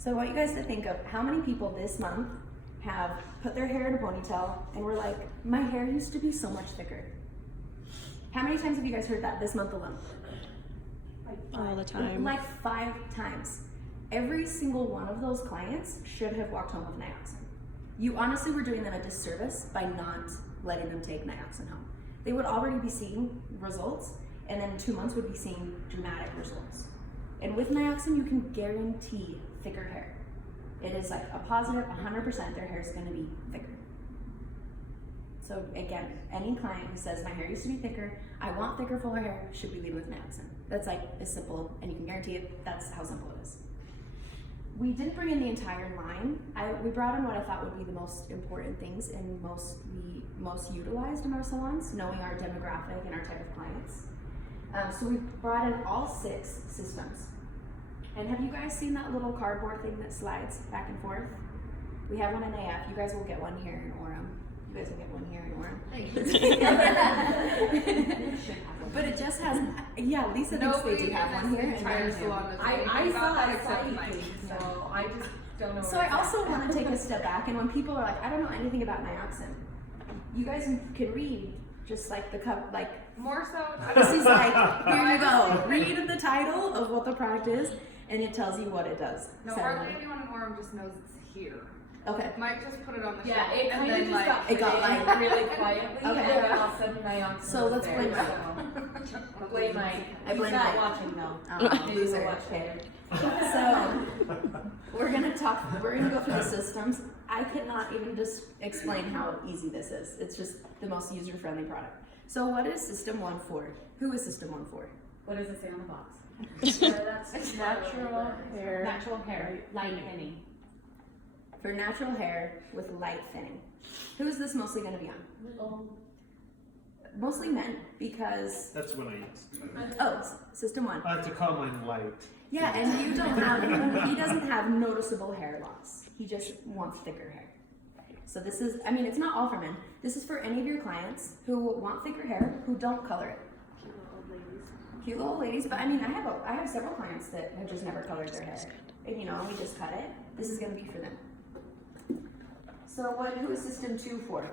So I want you guys to think of how many people this month have put their hair in a ponytail and were like, my hair used to be so much thicker. How many times have you guys heard that this month alone? All the time. Like 5 times. Every single one of those clients should have walked home with Nioxin. You honestly were doing them a disservice by not letting them take Nioxin home. They would already be seeing results, and then in 2 months would be seeing dramatic results. And with Nioxin, you can guarantee thicker hair. It is like a positive 100% their hair is going to be thicker. So again, any client who says my hair used to be thicker, I want thicker, fuller hair, should be leading with Nioxin. That's like as simple, and you can guarantee it. That's how simple it is. We didn't bring in the entire line. We brought in what I thought would be the most important things and most utilized in our salons, knowing our demographic and our type of clients. So we brought in all 6 systems. And have you guys seen that little cardboard thing that slides back and forth? We have one in AF. You guys will get one here in Orem. You guys will get one here in Orem. But it just has, yeah, Lisa thinks they do have one here. And I saw that except mine, so I just don't know. So I also want to take a step back, and when people are like, I don't know anything about Nioxin, you guys can read just like the cup, like more so. this is like, here you go, read the title of what the product is, and it tells you what it does. No, hardly anyone in Orem just knows it's here. Okay. Mike just put it on the Yeah, shelf. it kind of just got it got like really quietly, Okay. and then all of a sudden Nioxin So was let's there, blame Mike. so. Blame Mike. I blame He's not Mike. watching though. Oh, Maybe loser. we'll watch later. So we're gonna go through the systems. I cannot even just explain how easy this is. It's just the most user-friendly product. So what is System 1 for? Who is System 1 for? What does it say on the box? It's natural hair. Natural hair, light thinning. For natural hair with light thinning. Who is this mostly gonna be on? Mostly men, because, That's what I use. oh, System 1. I like to call mine light. Yeah, and he doesn't have noticeable hair loss. He just wants thicker hair. So this is, I mean, it's not all for men. This is for any of your clients who want thicker hair, who don't color it. Cute little ladies, but I mean, I have several clients that have just never colored their hair. And we just cut it. This is gonna be for them. So who is System 2 for?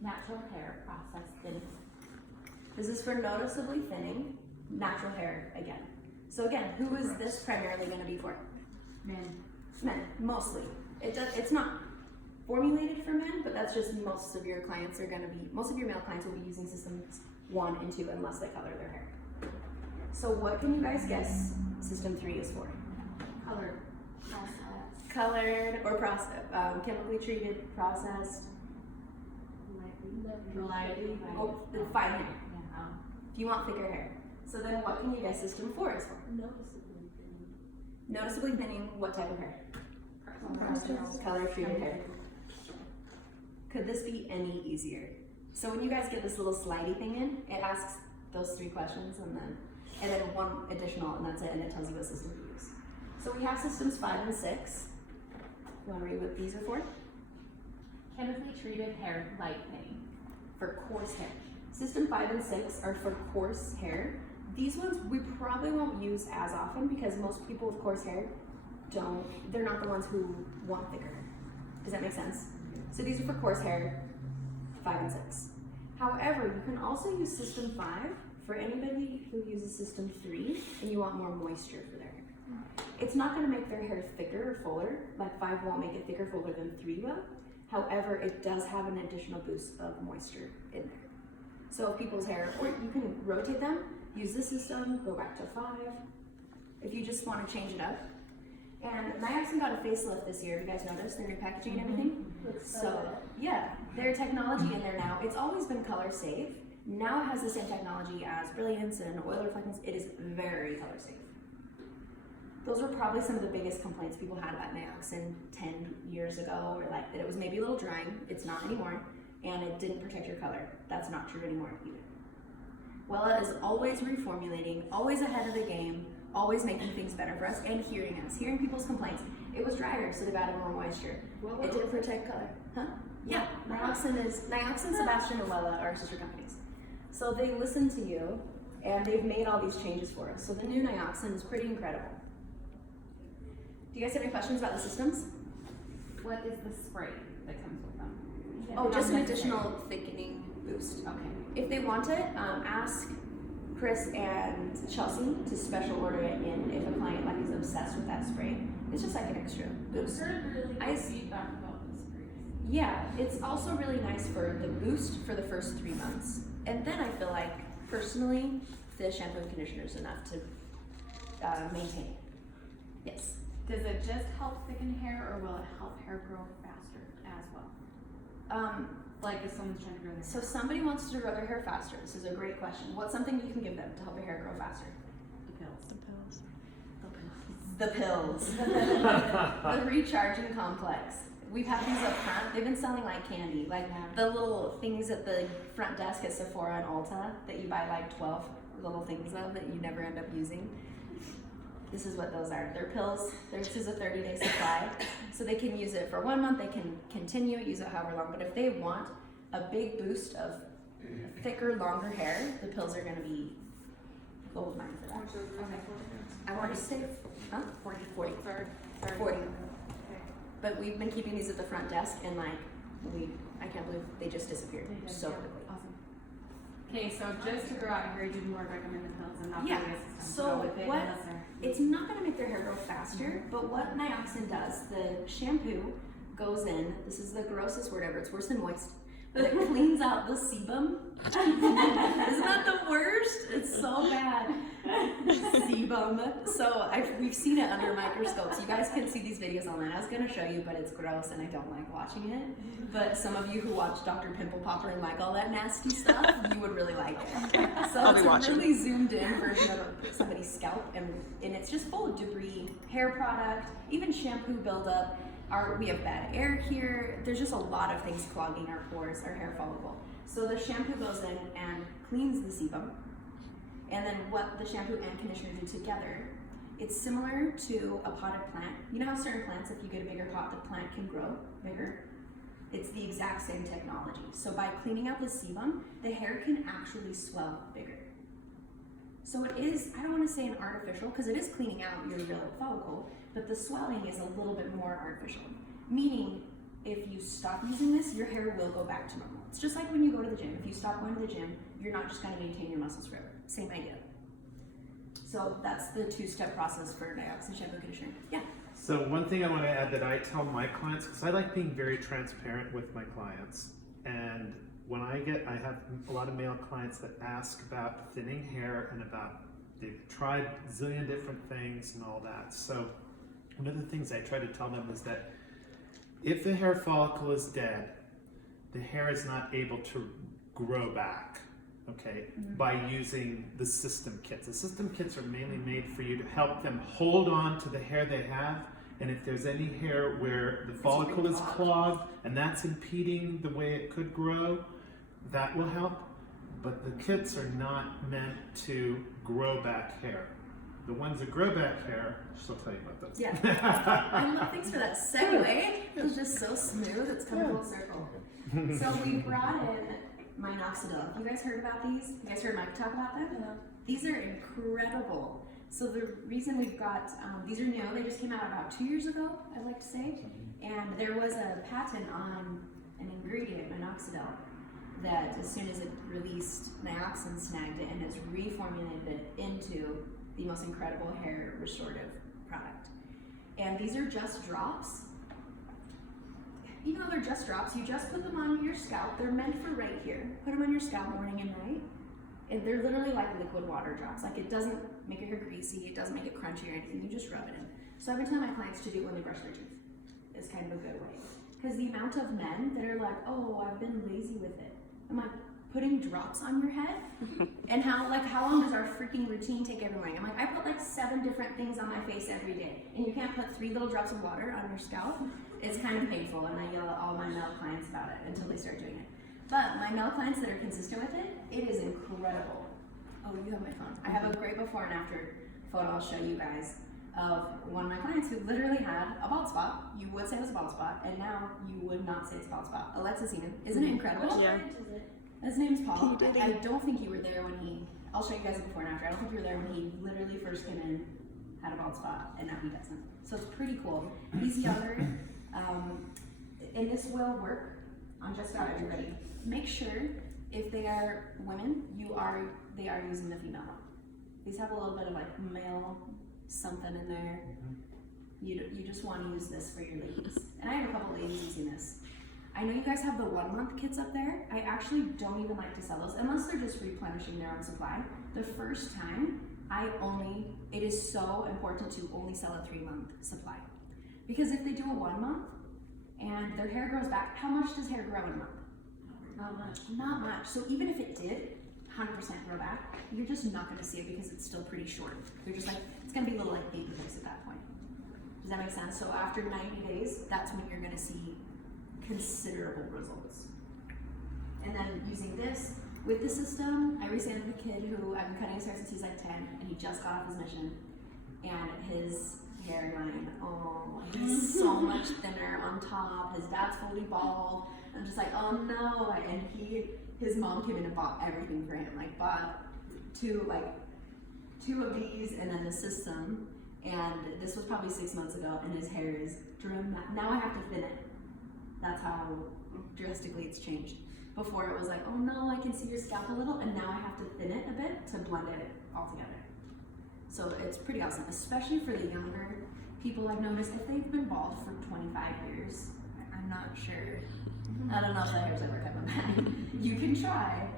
Natural hair process thinning. This is for noticeably thinning, natural hair again. So again, who is this primarily gonna be for? Men. Men, mostly. It's not formulated for men, but that's just most of your clients are gonna be, most of your male clients will be using Systems 1 and 2 unless they color their hair. So what can you guys guess System 3 is for? Colored. Colored or chemically treated, processed, Lightly. oh, the fine hair. If you want thicker hair. So then what can you guess System 4 is for? Noticeably thinning, what type of hair? Color treated hair. Could this be any easier? So when you guys get this little slidey thing in, it asks those 3 questions and then one additional, and that's it, and it tells you what system to use. So we have Systems 5 and 6. You want to read what these are for? Chemically treated hair, light thinning. For coarse hair. System 5 and 6 are for coarse hair. These ones we probably won't use as often because most people with coarse hair they're not the ones who want thicker hair. Does that make sense? So these are for coarse hair, 5 and 6. However, you can also use System 5 for anybody who uses System 3 and you want more moisture for their hair. It's not going to make their hair thicker or fuller, like 5 won't make it thicker or fuller than 3 will. However, it does have an additional boost of moisture in there. So if people's hair, or you can rotate them, use this system, go back to 5, if you just want to change it up. And Nioxin got a facelift this year. Have you guys noticed their new packaging and everything? So yeah, their technology in there now, it's always been color safe. Now it has the same technology as Brilliance and oil reflectance. It is very color safe. Those were probably some of the biggest complaints people had about Nioxin 10 years ago, or like that it was maybe a little drying. It's not anymore, and it didn't protect your color. That's not true anymore either. Wella is always reformulating, always ahead of the game, always making things better for us and hearing us, hearing people's complaints. It was drier, so they've added more moisture. It didn't protect color. Huh? Yeah, Nioxin, Sebastian, and Wella are sister companies. So they listen to you, and they've made all these changes for us. So the new Nioxin is pretty incredible. Do you guys have any questions about the systems? What is the spray that comes with them? Oh, just an Not necessary. additional thickening boost. Okay. If they want it, ask Chris and Chelsea to special order it in if a client like is obsessed with that spray. It's just like an extra boost. Heard really I- good feedback about the sprays. Yeah, it's also really nice for the boost for the first 3 months. And then I feel like, personally, the shampoo and conditioner is enough to maintain. Yes. Does it just help thicken hair, or will it help hair grow faster as well? Like if someone's trying to grow their So somebody wants to grow their hair faster. This is a great question. What's something you can give them to help your hair grow faster? the pills. The pills. The pills. The recharging complex. We've had these up front. They've been selling like candy. Like the little things at the front desk at Sephora and Ulta that you buy like 12 little things of that you never end up using. This is what those are. They're pills. This is a 30-day supply. So they can use it for 1 month. They can continue, use it however long. But if they want a big boost of thicker, longer hair, the pills are going to be gold mine for that. I want to say, huh? 40. 40. But we've been keeping these at the front desk, and like, I can't believe they just disappeared so quickly. Awesome. Okay, so just to grow out hair, you'd more recommend the pills and not Yeah, the system. so Go with it what- unless they're- It's not going to make their hair grow faster, but what Nioxin does, the shampoo goes in, this is the grossest word ever, it's worse than moist, but it cleans out the sebum. Isn't that the worst? It's so bad. Sebum. So we've seen it under microscopes. You guys can see these videos online. I was going to show you, but it's gross and I don't like watching it. But some of you who watch Dr. Pimple Popper and like all that nasty stuff, you would really like it. So I'll be it's a watching. really zoomed in version of somebody's scalp, and it's just full of debris, hair product, even shampoo buildup. We have bad air here. There's just a lot of things clogging our pores, our hair follicle. So the shampoo goes in and cleans the sebum. And then what the shampoo and conditioner do together, it's similar to a potted plant. You know how certain plants, if you get a bigger pot, the plant can grow bigger? It's the exact same technology. So by cleaning out the sebum, the hair can actually swell bigger. So it is, I don't want to say an artificial, because it is cleaning out your real follicle, but the swelling is a little bit more artificial. Meaning, if you stop using this, your hair will go back to normal. It's just like when you go to the gym. If you stop going to the gym, you're not just going to maintain your muscles forever. Same idea. So that's the 2-step process for Nioxin shampoo conditioner. Yeah. So one thing I want to add that I tell my clients, because I like being very transparent with my clients, and when I have a lot of male clients that ask about thinning hair and about, they've tried a zillion different things and all that. So one of the things I try to tell them is that if the hair follicle is dead, the hair is not able to grow back, okay, by using the system kits. The system kits are mainly made for you to help them hold on to the hair they have, and if there's any hair where the follicle is clogged and that's impeding the way it could grow, that will help. But the kits are not meant to grow back hair. The ones that grow back hair, she'll tell you about those. Yeah. Thanks for that segue. It was just so smooth. It's come full circle. So we brought in minoxidil. Have you guys heard about these? You guys heard Mike talk about them? Yeah. These are incredible. So the reason we've got, these are new, they just came out about 2 years ago, I'd like to say. And there was a patent on an ingredient, minoxidil, that as soon as it released, Nioxin snagged it and has reformulated it into the most incredible hair restorative product. And these are just drops. Even though they're just drops, you just put them on your scalp. They're meant for right here. Put them on your scalp morning and night. And they're literally like liquid water drops. Like it doesn't make your hair greasy, it doesn't make it crunchy or anything. You just rub it in. So I've been telling my clients to do it when they brush their teeth. It's kind of a good way. Because the amount of men that are like, oh, I've been lazy with it. I'm like, putting drops on your head? And how long does our freaking routine take every morning? I'm like, I put like 7 different things on my face every day. And you can't put 3 little drops of water on your scalp? It's kind of painful, and I yell at all my male clients about it until they start doing it. But my male clients that are consistent with it, it is incredible. Oh, you have my phone. I have a great before and after photo I'll show you guys of one of my clients who literally had a bald spot. You would say it was a bald spot, and now you would not say it's a bald spot. Alexis Seaman. Isn't it incredible? Yeah. His name's Paul. He did I don't think you were there when I'll show you guys a before and after. I don't think you were there when he literally first came in, had a bald spot and now he doesn't. So it's pretty cool. He's younger, and this will work on just about everybody. Make sure if they are women, they are using the female one. These have a little bit of like male something in there. You just want to use this for your ladies. And I have a couple ladies using this. I know you guys have the 1 month kits up there. I actually don't even like to sell those unless they're just replenishing their own supply. The first time, it is so important to only sell a 3 month supply. Because if they do a 1 month and their hair grows back, how much does hair grow in a month? Not much. Not much. So even if it did 100% grow back, you're just not gonna see it because it's still pretty short. You're just like, it's gonna be a little like baby hairs at that point. Does that make sense? So after 90 days, that's when you're gonna see considerable results. And then using this, with the system, I recently had a kid who I've been cutting his hair since he's like 10, and he just got off his mission, and his hairline, oh, he's so much thinner on top. His dad's fully bald. I'm just like, oh no. And his mom came in and bought everything for him. Like bought two of these and then the system. And this was probably 6 months ago, and his hair is dramatic. Now I have to thin it. That's how drastically it's changed. Before it was like, oh no, I can see your scalp a little, and now I have to thin it a bit to blend it all together. So it's pretty awesome, especially for the younger people. I've noticed if they've been bald for 25 years, I'm not sure. I don't know if the hair's ever coming back. You can try,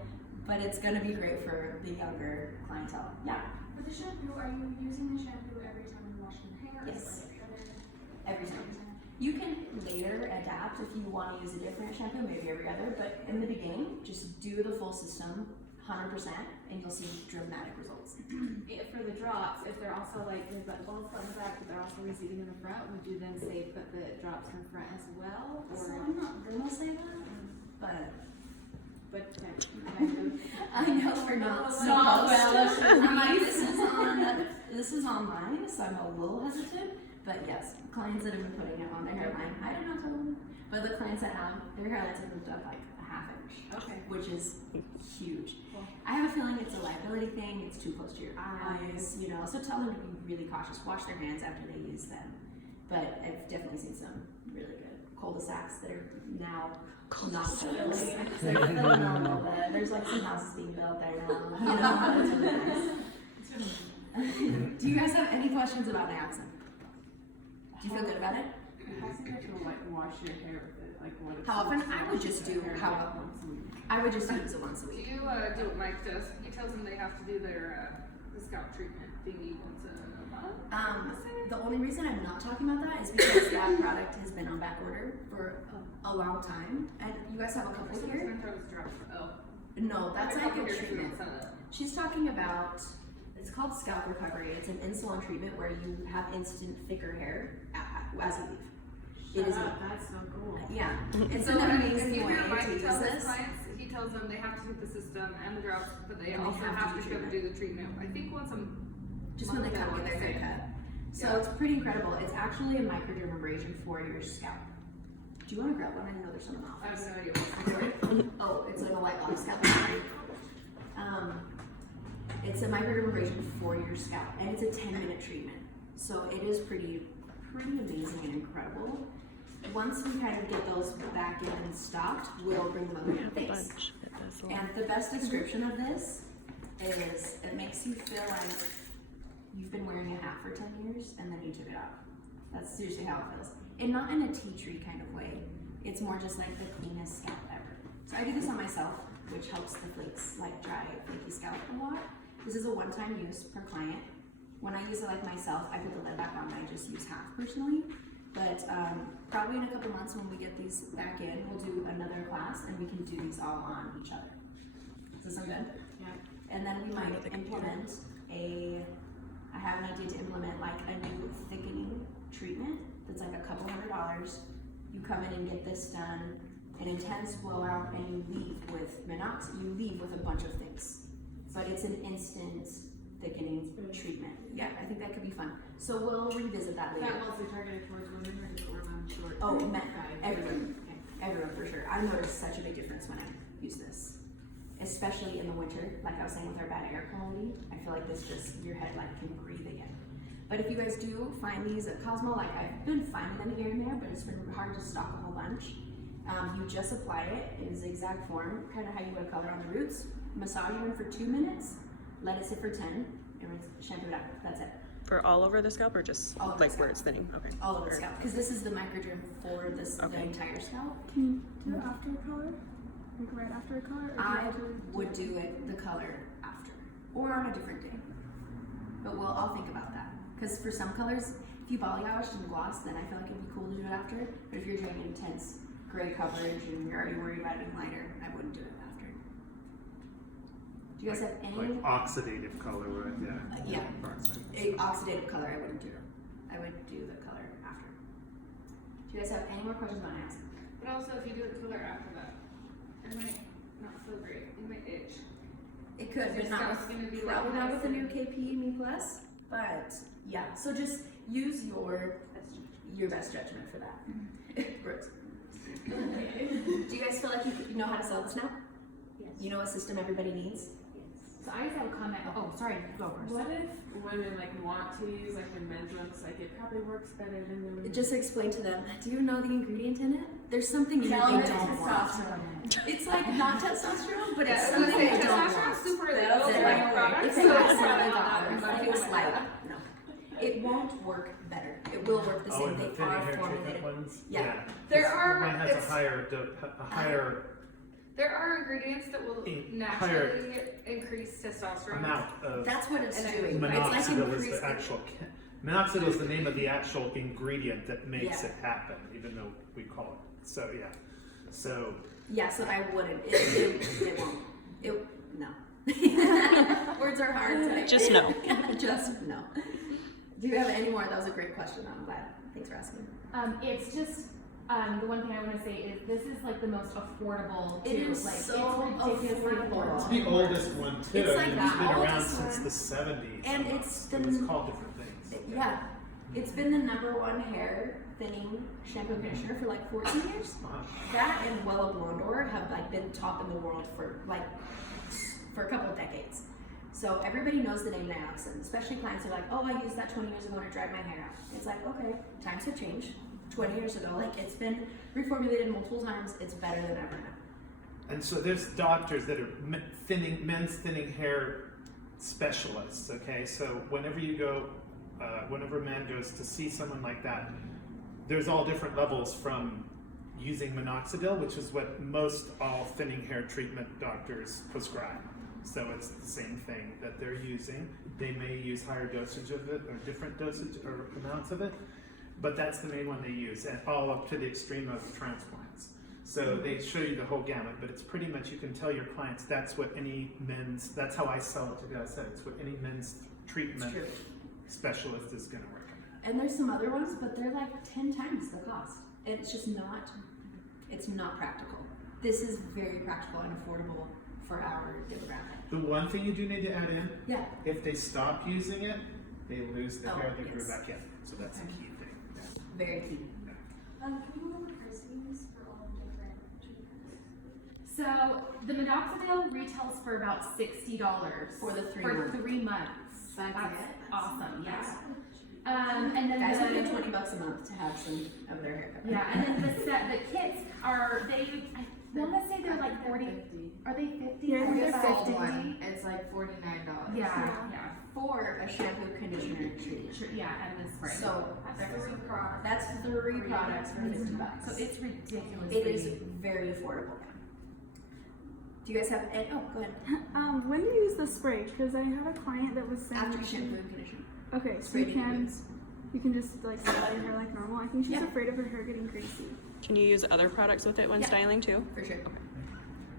but it's gonna be great for the younger clientele. Yeah. For the shampoo, are you using the shampoo every time you wash your hair? Yes. Or like Every time. You can later adapt if you want to use a different shampoo, maybe every other, but in the beginning, just do the full system 100% and you'll see dramatic results. For the drops, if they're also like, they've got bald spot in the back, but they're also receding in the front, would you then say put the drops in front as well? Or So I'm not gonna say that, but but kind of. I know we're not Not supposed well. to. I'm like, this is online, so I'm a little hesitant. But yes, clients that have been putting it on their hairline, I did not tell them. But the clients that have, their hairlines have moved up like a ½ inch. Okay. Which is huge. Cool. I have a feeling it's a liability thing, it's too close to your eyes, you know, so tell them to be really cautious. Wash their hands after they use them. But I've definitely seen some really good cul-de-sacs that are now not cul-de-sacs. They're filling a little bit. There's like some houses being built there now. You know, it's really nice. Do you guys have any questions about the accent? Do you feel good about it? How do you feel like wash your hair with it? Like what? How often? I would just do I would just use it once a Do week. you do what Mike does? He tells them they have to do their the scalp treatment thingy once a month. The only reason I'm not talking about that is because that product has been on back order for a long time. And you guys have a couple here? No, that's like a treatment. She's talking about, it's called scalp recovery. It's an insulin treatment where you have instant thicker hair as you leave. It is That's so cool. yeah. It's So an if amazing you way hear Mike to use tell his this. clients, he tells them they have to do the system and the drops, but they And they also have to have do to go treatment. do the treatment. I think once a Just when they come get their hair cut. So it's pretty incredible. It's actually a microdermabrasion for your scalp. Do you want to grab one? I know there's some in the I have office. no idea what Oh, it's like a white lock scalp. It's a microdermabrasion for your scalp, and it's a 10-minute treatment. So it is pretty amazing and incredible. Once we kind of get those back in and stopped, we'll bring them up in the face. And the best description of this is it makes you feel like you've been wearing a hat for 10 years and then you took it off. That's seriously how it feels. And not in a tea tree kind of way. It's more just like the cleanest scalp ever. So I do this on myself, which helps the flakes, like dry, flaky scalp a lot. This is a one-time use per client. When I use it like myself, I put the lid back on, I just use half personally. But probably in a couple months when we get these back in, we'll do another class and we can do these all on each other. Does this sound good? Yeah. And then we might implement I have an idea to implement like a new thickening treatment that's like a couple $100. You come in and get this done, an intense blowout, and you leave with minoxidil, you leave with a bunch of things. But it's an instant thickening treatment. Yeah, I think that could be fun. So we'll revisit that later. That mostly targeted towards women or just women short? Oh, men, guys? everyone, Okay. everyone for sure. I noticed such a big difference when I use this, especially in the winter. Like I was saying with our bad air quality, I feel like this just your head like can breathe again. But if you guys do find these at Cosmo, like I've been finding them here and there, but it's been hard to stock a whole bunch. You just apply it in zigzag form, kind of how you would a color on the roots. Massage them for 2 minutes, let it sit for 10, and rinse, shampoo it out. That's it. For all over the scalp or just All over the like where scalp. it's thinning? Okay. All over the scalp, because this is the microderm for this the Okay. entire scalp. Can you do it after a color? Like right after a color? Or do you I have to would do it the color after, or on a different day. But I'll think about that. Because for some colors, if you balayaged and gloss, then I feel like it'd be cool to do it after. But if you're doing intense gray coverage and you're already worried about it being lighter, I wouldn't do it after. Do you guys have any Like oxidative color, right? Yeah. yeah. Oxidative. Oxidative color? I wouldn't do it. I would do the color after. Do you guys have any more questions about nails? But also, if you do the color after that, it might not feel great. You might itch. It could, but Your not scalp's with, gonna be probably like not with the new nice KP Me Plus. But yeah, so just use your best judgment for that. Brooks. Do you guys feel like you know how to sell this now? Yes. You know what system everybody needs? So I just have a comment. Oh, sorry. Go first. What if women like want to use like the men's ones? Like it probably works better than the women's. Just explain to them. Do you know the ingredient in it? There's something in it Tell they them don't want. testosterone. It's like not testosterone, but it's Yeah, I was something gonna say, they don't testosterone's want. super Is illegal it in like products, if so they it's accidentally not got that others, much. it was like no. It won't work better. It will work the Oh, same. and the They thinning are hair treatment formulated. ones? Yeah. There 'Cause are- One has it's- a higher There are ingredients that will higher naturally increase testosterone. amount of That's what it's And then doing. It's like minoxidil is increasing. the actual. Minoxidil is the name of the actual ingredient that makes Yeah. it happen, even though we call it. So yeah. So Yeah, so I wouldn't. It won't. It no. Words are hard today. Just no. Just no. Do you have any more? That was a great question. I'm glad. Thanks for asking. It's just the one thing I want to say is this is like the most affordable. It too. is like so it's ridiculously affordable. it's affordable. the oldest one too. It's like I mean, it's the been around oldest since one. the 70s. And it's It was the- called different things. Yeah, it's been the #1 hair thinning shampoo and conditioner for like 14 years. Wow. That and Wella Blondor have like been top in the world for a couple of decades. So everybody knows the name Nioxin, especially clients who are like, oh, I used that 20 years ago and it dried my hair out. It's like, okay, times have changed. 20 years ago, like it's been reformulated multiple times. It's better than ever now. And so there's doctors that are men's thinning hair specialists. Okay, so whenever you go, whenever a man goes to see someone like that, there's all different levels from using minoxidil, which is what most all thinning hair treatment doctors prescribe. So it's the same thing that they're using. They may use higher dosage of it or different dosage or amounts of it, but that's the main one they use, and all up to the extreme of transplants. So they show you the whole gamut, but it's pretty much, you can tell your clients that's what any men's, that's how I sell it to guys. It's what any men's treatment It's true. specialist is going to recommend. And there's some other ones, but they're like 10 times the cost. It's just not, it's not practical. This is very practical and affordable for our demographic. The one thing you do need to add in, Yeah. if they stop using it, they lose the Oh, hair that grew yes. back in. So that's a Okay. key thing. Yeah. Very key. Can you go over pricings for all the different treatments? So the minoxidil retails for about $60 For the 3 for months. 3 months. That's That's it. awesome. Yeah. And then Guys are the, paying $20 a month to have some of their hair cut. yeah, and then the kits are I want to say they're like 40. 50. Are they 50? Yeah, I think The they're fall 50. one, it's like $49. Yeah, yeah, For a shampoo, conditioner, treatment. yeah, and the spray. So that's 3 products for $50. So it's ridiculous. It is very affordable. Do you guys have any? Oh, go ahead. When do you use the spray? Because I had a client that was saying After that she- shampoo and conditioner. Okay, so Spray you can just like style your hair like normal. I think she's Yeah. afraid of her hair getting greasy. Can you use other products with it when Yeah. styling too? For sure.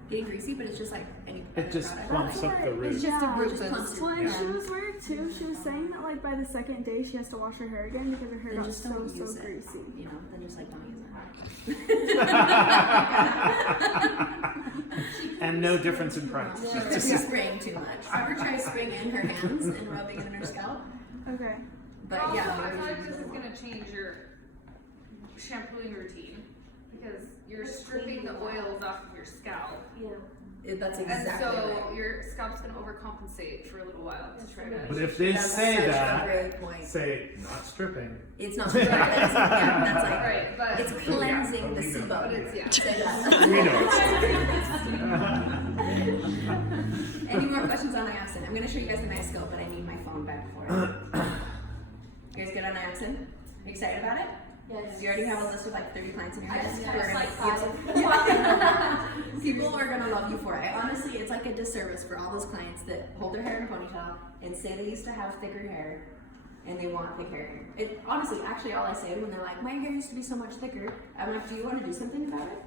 Getting greasy, but it's just like any It just product. plumps up the It's root. It's just a Yeah. root. Just plumps it. Well, and Yeah. she was weird too. She was saying that like by the second day she has to wash her hair again because her hair Then got just so don't use it. greasy. You know, then just like don't use it. And no difference in price. She's spraying too much. Ever try spraying in her hands and rubbing it in her scalp? Okay. But also, yeah, I feel like there's this is a lot. gonna change your shampooing routine because you're stripping the oils off of your scalp. Yeah. That's And exactly so right. your scalp's gonna overcompensate for a little while to try to. But if they That's say such a that, great point. say not stripping. It's not stripping. That's like Right, but it's cleansing the we know. sebum. but it's yeah. Say that. We know. Any more questions on Iapsin? I'm gonna show you guys the nice scope, but I need my phone back for it. You guys good on Iapsin? Are you excited about it? Yes. You already have a list of like 30 clients in your I head. just who got are like gonna- People are gonna love you for it. Honestly, it's like a disservice for all those clients that hold their hair in a ponytail and say they used to have thicker hair and they want thick hair. It honestly, actually, all I say when they're like, "My hair used to be so much thicker," I'm like, "Do you want to do something about it?"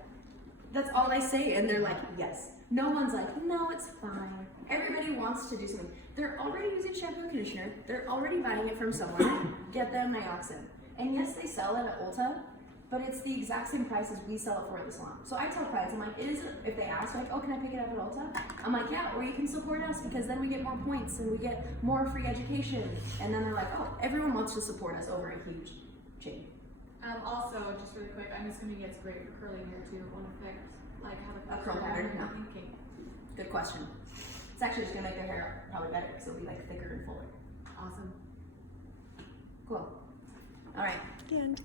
That's all I say, and they're like, "Yes." No one's like, "No, it's fine." Everybody wants to do something. They're already using shampoo and conditioner. They're already buying it from somewhere. Get them Nioxin. And yes, they sell it at Ulta, but it's the exact same price as we sell it for at the salon. So I tell clients, I'm like, if they ask, like, "Oh, can I pick it up at Ulta?" I'm like, "Yeah, or you can support us because then we get more points and we get more free education." And then they're like, "Oh, everyone wants to support us over a huge chain." Also, just really quick, I'm assuming it's great for curly hair too. It won't affect like how the A curl pattern? No. Okay. Good question. It's actually just gonna make their hair probably better because it'll be like thicker and fuller. Awesome. Cool. All right. The end.